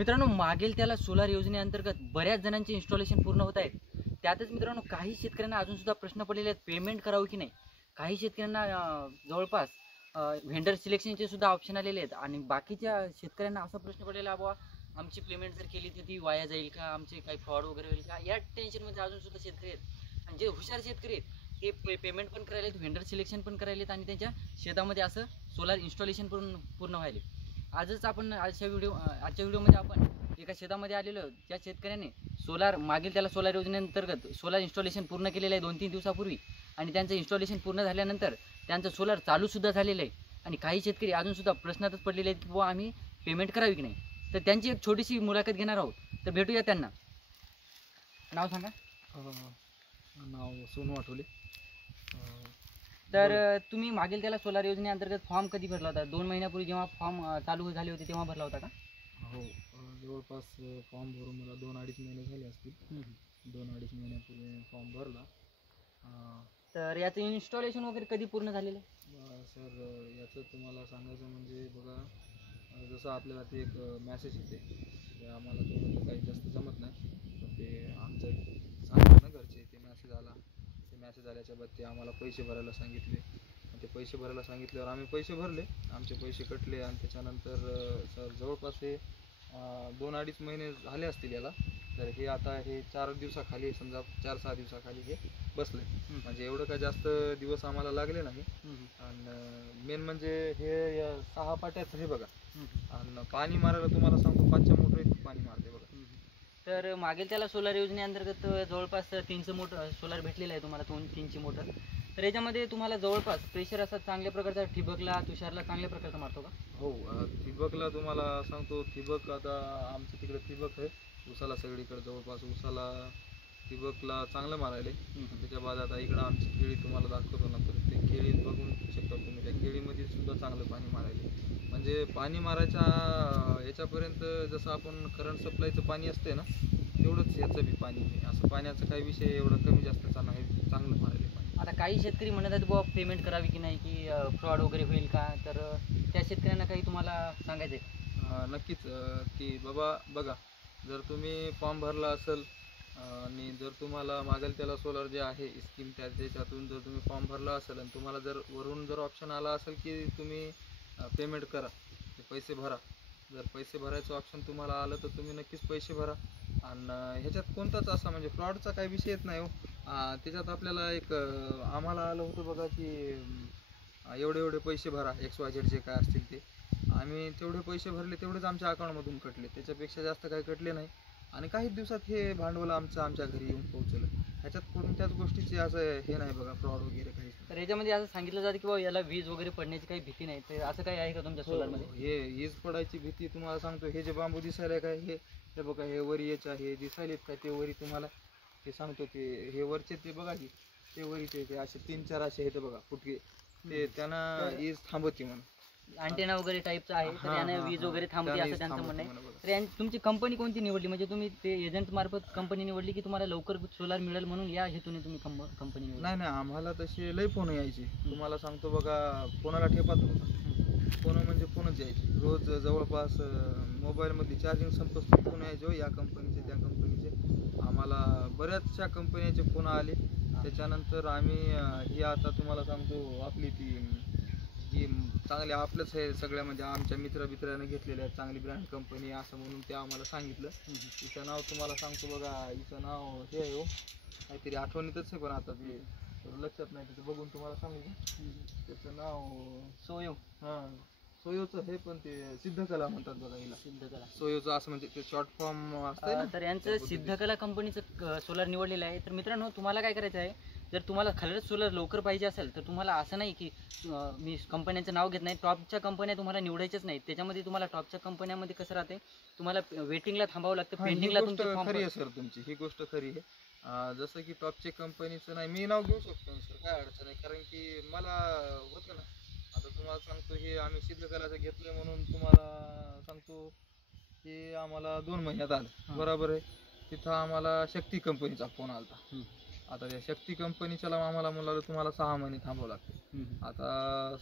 मित्रांनो, मागेल त्याला सोलार योजनेअंतर्गत बऱ्याच जणांचे इन्स्टॉलेशन पूर्ण होत आहेत. त्यातच मित्रांनो, काही शेतकऱ्यांना अजून सुद्धा प्रश्न पडलेले आहेत, पेमेंट करावं की नाही. काही शेतकऱ्यांना जवळपास व्हेंडर सिलेक्शनचे सुद्धा ऑप्शन आलेले आहेत आणि बाकीच्या शेतकऱ्यांना असा प्रश्न पडलेला, बाबा आमची पेमेंट जर केली तर ती वाया जाईल का, आमचे काही फ्रॉड वगैरे होईल का, या टेन्शनमध्ये अजून सुद्धा शेतकरी आहेत. आणि जे हुशार शेतकरी आहेत ते पेमेंट पण करायलेत, व्हेंडर सिलेक्शन पण करायलेत आणि त्यांच्या शेतामध्ये असं सोलार इन्स्टॉलेशन पूर्ण व्हायले. आजच आपण आजच्या व्हिडिओमध्ये आपण एका शेतामध्ये आलेलो, ज्या शेतकऱ्याने मागील त्याला सोलार योजनेअंतर्गत सोलार इन्स्टॉलेशन पूर्ण केलेलं आहे 2-3 दिवसापूर्वी आणि त्यांचं इन्स्टॉलेशन पूर्ण झाल्यानंतर त्यांचं सोलार चालूसुद्धा झालेलं आहे. आणि काही शेतकरी अजूनसुद्धा प्रश्नातच पडलेले आहेत की बुवा आम्ही पेमेंट करावी की नाही. तर त्यांची एक छोटीशी मुलाखत घेणार आहोत, तर भेटूया त्यांना. नाव सांगा. नाव सोनू आठवले. तर तुम्ही मागील त्याला सोलार योजनेअंतर्गत फॉर्म कधी भरला होता? 2 महिन्यापूर्वी जेव्हा फॉर्म चालू झाले होते तेव्हा भरला होता का? हो, जवळपास फॉर्म भरून मला 2-2.5 महिने झाले असतील. 2-2.5 महिन्यापूर्वी फॉर्म भरला. तर याचं इन्स्टॉलेशन वगैरे कधी पूर्ण झालेलं आहे? सर, याचं तुम्हाला सांगायचं म्हणजे बघा, जसं आपल्याला ते एक मॅसेज येते, ते आम्हाला ते काही जास्त जमत नाही, पण ते आमचं सांगतात ना घरचे, ते मॅसेज आल्याच्या बाद ते आम्हाला पैसे भरायला सांगितले. ते पैसे भरायला सांगितल्यावर आम्ही पैसे भरले, आमचे पैसे कटले आणि त्याच्यानंतर सर जवळपास हे 2-2.5 महिने झाले असतील याला. तर हे आता हे 4 दिवसाखाली, समजा 4-6 दिवसाखाली हे बसले. म्हणजे एवढं काय जास्त दिवस आम्हाला लागले नाही. आणि मेन म्हणजे हे 6 पाट्याचं हे बघा. आणि पाणी मारायला तुम्हाला सांगतो 5च्या मोटर इतकं पाणी मारते बघा. तर मागेल त्याला सोलार योजनेअंतर्गत जवळपास 3चं मोटर सोलार भेटलेलं आहे तुम्हाला, 3ची मोटर. तर याच्यामध्ये तुम्हाला जवळपास प्रेशर असा चांगल्या प्रकारचा ठिबकला, तुषारला चांगल्या प्रकारचा मारतो का? हो, ठिबकला तुम्हाला सांगतो, ठिबक आता आमच्या तिकडे ठिबक आहे उसाला, सगळीकडे जवळपास उसाला ठिबकला चांगलं मारायले. त्याच्या बाद आता इकडं आमची केळी तुम्हाला दाखवतो नंतर, ते केळी बघून शकता तुम्ही, त्या केळीमध्ये सुद्धा चांगलं पाणी मारायले. म्हणजे पाणी मारायच्या याच्यापर्यंत जसं आपण करंट सप्लायचं पाणी असते ना, तेवढंच ह्याचं बी पाणी आहे. असं पाण्याचा काही विषय एवढा कमी जास्त चांगलं मारायले पाणी. आता काही शेतकरी म्हणत आहेत बुवा पेमेंट करावी की नाही, की फ्रॉड वगैरे होईल का, तर त्या शेतकऱ्यांना काही तुम्हाला सांगायचं आहे? नक्कीच, की बाबा बघा, जर तुम्ही फॉर्म भरला असेल आणि जर तुम्हाला मागेल त्याला सोलर जे आहे स्कीम त्याच्यातून जर तुम्ही फॉर्म भरला असेल आणि तुम्हाला जर वरून जर ऑप्शन आला असेल की तुम्ही पेमेंट करा, ते पैसे भरा, जर पैसे भरायचं ऑप्शन तुम्हाला आलं तर तुम्ही नक्कीच पैसे भरा. आणि ह्याच्यात कोणताच असा म्हणजे फ्रॉडचा काही विषय येत नाही हो. त्याच्यात आपल्याला एक आम्हाला आलं होतं बघा की एवढे पैसे भरा, XYZ जे काय असतील ते. आम्ही तेवढे पैसे भरले, तेवढेच आमच्या अकाउंटमधून कटले, त्याच्यापेक्षा जास्त काही कटले नाही. आणि काही दिवसात हे भांडवल आमच्या घरी येऊन पोहोचलं. ह्याच्यात कोणत्याच गोष्टीचे असं हे नाही बघा, फ्रॉड वगैरे काही. तर याच्यामध्ये असं सांगितलं जातं की बाबा याला वीज वगैरे पडण्याची काही भीती नाही, तर असं काही आहे का तुमच्या सोलारमध्ये? हे वीज पडायची भीती तुम्हाला सांगतो, हे जे बांबू दिसायला काय, हे बघा, हे वरी याच्या हे दिसायलेत काय, ते वरी तुम्हाला ते सांगतो, ते हे वरचे ते बघा की ते वरीचे ते असे 3-4 असे आहेत बघा फुटके, ते त्यांना वीज थांबवते म्हणून. अँटेना वगैरे टाईपचं आहे, तर यानं वीज वगैरे थांबते असं त्यांचं म्हणणं आहे. तर तुमची कंपनी कोणती निवडली, म्हणजे तुम्ही ते एजंट मार्फत कंपनी निवडली की तुम्हाला लवकर सोलार मिळेल म्हणून या हेतूने तुम्ही कंपनी निवडली? नाही, आम्हाला तसे लई फोन यायचे, तुम्हाला सांगतो बघा, फोनाला ठेपात नव्हता. फोन म्हणजे फोनच यायचे रोज, जवळपास मोबाईलमध्ये चार्जिंग संपत फोन यायचे, या कंपनीचे त्या कंपनीचे. आम्हाला बऱ्याचशा कंपनीचे फोन आले. त्याच्यानंतर आम्ही ही आता तुम्हाला सांगतो, आपली ती जी चांगली आपलंच हे सगळ्या म्हणजे आमच्या मित्राने घेतलेल्या आहेत, चांगली ब्रँड कंपनी असं म्हणून ते आम्हाला सांगितलं. हिचं नाव तुम्हाला सांगतो बघा, हिचं नाव हे आहे हो, काहीतरी आठवणीतच आहे पण आता ते लक्षात नाही, तिथं बघून तुम्हाला सांगू. त्याचं नाव सोयो. सोयोचं हे, पण ते सिद्धकला म्हणतात बघा हिला, सिद्धकला. सोयोचं असं म्हणजे ते शॉर्ट फॉर्म असतं. तर यांचं सिद्धकला कंपनीचं सोलर निवडलेलं आहे. तर मित्रांनो, तुम्हाला काय करायचं आहे, जर तुम्हाला खरंच सोलर लवकर पाहिजे असेल तर तुम्हाला असं नाही की मी कंपन्यांचं नाव घेत नाही, टॉपच्या कंपन्या तुम्हाला निवडायच्याच नाही. त्याच्यामध्ये तुम्हाला टॉपच्या कंपन्यामध्ये कसं राहते, तुम्हाला वेटिंगला थांबावं लागतं, पेंडिंगला तुमचं फॉर्म. खरी आहे सर तुमची, ही गोष्ट खरी आहे. जसं की टॉपच्या कंपनीचं नाही, मी नाव घेऊ शकतो सर, काय अडचण नाही, कारण की मला होतं ना. आता तुम्हाला सांगतो, हे आम्ही सिद्धकलाचं घेतलं म्हणून तुम्हाला सांगतो, हे आम्हाला 2 महिन्यात आलं, बरोबर आहे. तिथं आम्हाला शक्ती कंपनीचा फोन आला. आता त्या शक्ती कंपनीच्या आम्हाला म्हणालं तुम्हाला 6 महिने थांबावं लागतं. आता